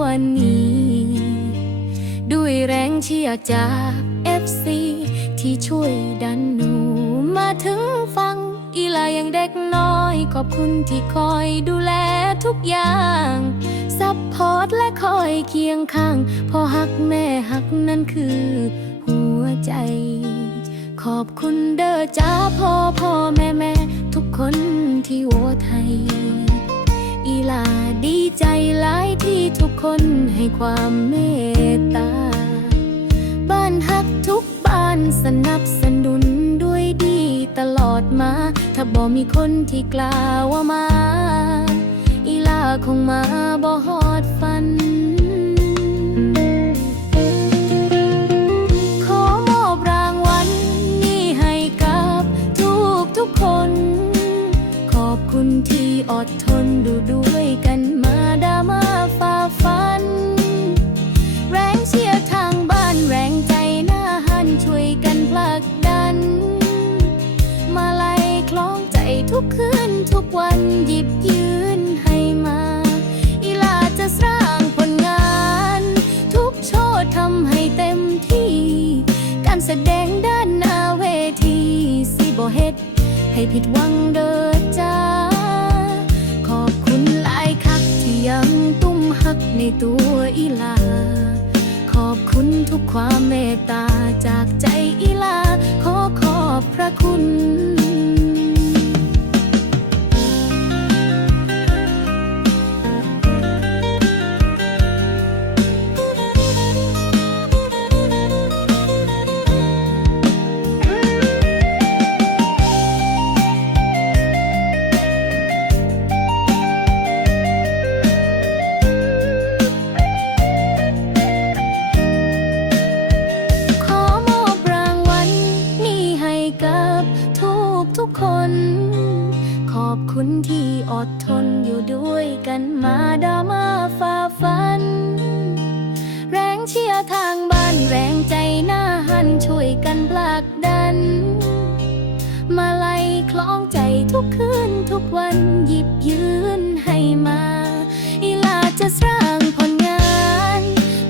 วันนี้ ด้วยแรงเชียร์จาก FC ที่ช่วยดันหนูมาถึงฟัง อีลายังเด็กน้อย ขอบคุณที่คอยดูแลทุกอย่างซัพพอร์ตและคอยเคียงข้างพอหักแม่หักนั่นคือ หัวใจ ขอบคุณเด้อจ้าพ่อพ่อแม่แม่ทุกคนที่โวตให้อีลา ดีใจหลายที่ทุกคนให้ความเมตตา บ้านฮักทุกบ้านสนับสนุนด้วยดีตลอดมา ถ้าบ่มีคนที่กล่าวว่ามา อีลาคงมาบ่ฮอดฝันขอมอบรางวัลนี้ให้กับทุกทุกคนขอบคุณที่อดทนดูด้วยกัน เชียร์ทางบ้านแรงใจหน้าหันช่วยกันผลักดัน มาไล่คล้องใจทุกคืนทุกวันหยิบยืนให้มา อีลาจะสร้างผลงาน ทุกโชว์ทำให้เต็มที่ การแสดงด้านหน้าเวทีสิบ่เฮ็ดให้ผิดหวังเด้อจ้าขอบคุณหลายคักที่ยังตุ้มหักในตัวอีลา อบคุณทุกความเมตตาจากใจอีลา ขอขอบพระคุณ ที่อดทนอยู่ด้วยกันมาดามาฝ่าฟัน แรงเชียร์ทางบ้านแรงใจหน้าหันช่วยกันผลักดัน มาไล่คล้องใจทุกคืนทุกวันหยิบยืนให้มาอีลาจะสร้างผลงาน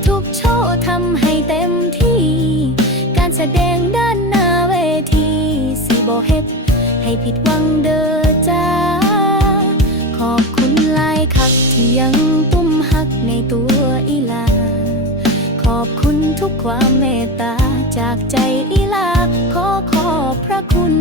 ทุกโชว์ทำให้เต็มที่ การแสดงด้านหน้าเวทีสิบเฮ็ดให้ผิดหวังเด้อ ที่ยังปุ้มหักในตัวอีลา ขอบคุณทุกความเมตตาจากใจอีลา ขอขอบพระคุณ